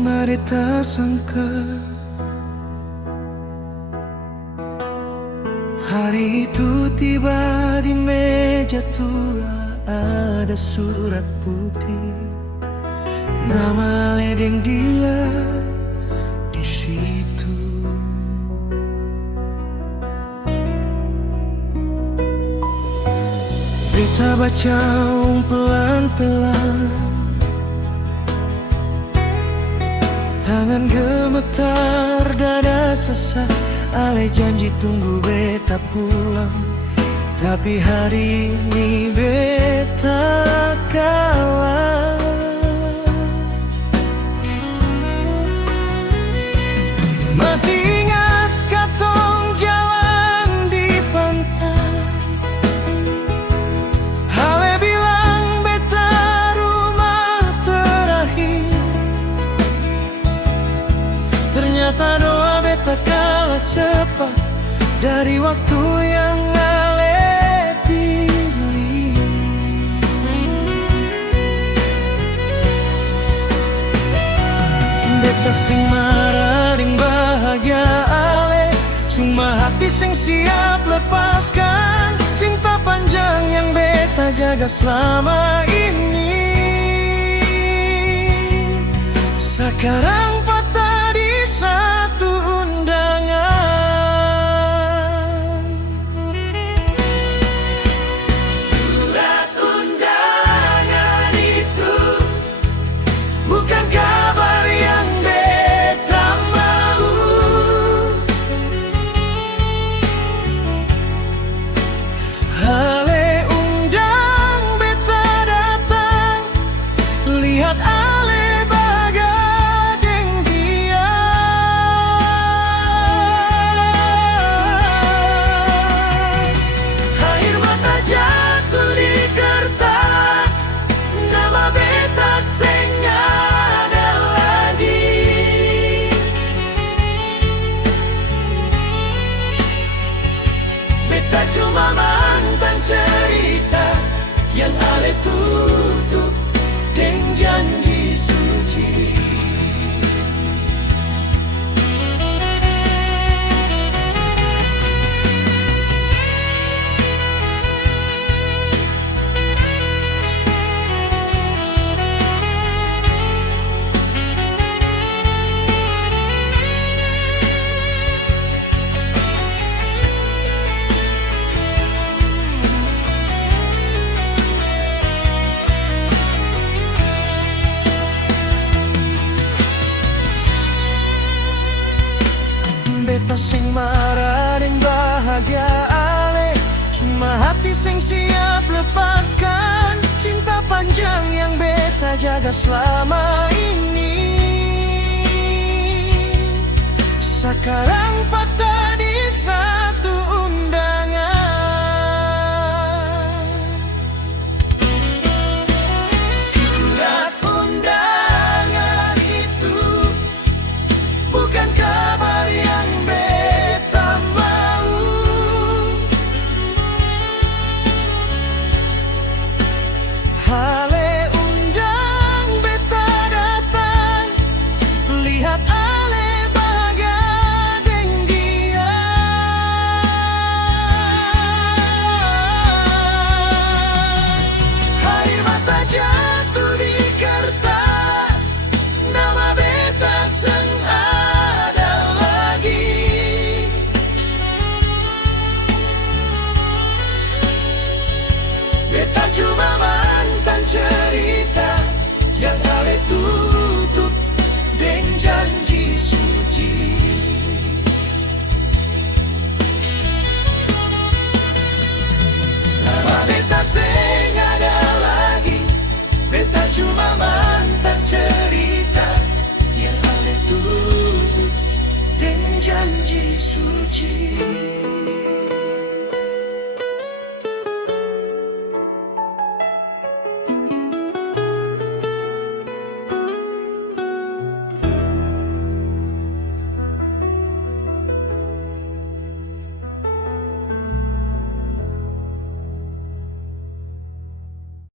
Mari tak sangka hari itu tiba di meja tua, ada surat putih, nama ledeng dia di situ. Beta baca pelan-pelan, tangan gemetar, dada sesak. Ale janji tunggu beta pulang, tapi hari ini beta kalah. Masih ingat katong jalan di pantai, Ale bilang beta rumah terakhir. Ternyata doa beta kalah cepat dari waktu yang Ale pilih. Beta sing marah ding bahagia Ale, cuma hati sing siap lepaskan cinta panjang yang beta jaga selama ini. Sekarang patah di satu undangan. Surat undangan itu bukan kabar yang beta mau. Ale undang beta datang, lihat Ale bagadeng dia. Air mata jatuh di kertas, nama beta seng ada lagi. Beta cuma mantan cerita yang Ale tutup deng janji suci. Beta sing marah dan bahagia Ale, cuma hati sing siap lepaskan cinta panjang yang beta jaga selama ini. Sekarang patah di satu undangan. Surat undangan itu bukan kabar yang beta mau. Ale undang beta datang, lihat Ale bagadeng dia. Air mata jatuh di kertas, nama beta seng ada lagi. Beta cuma mantan cerita yang Ale tutup deng janji suci. Nama beta seng ada lagi. Beta cuma mantan cerita yang Ale tutup deng janji suci.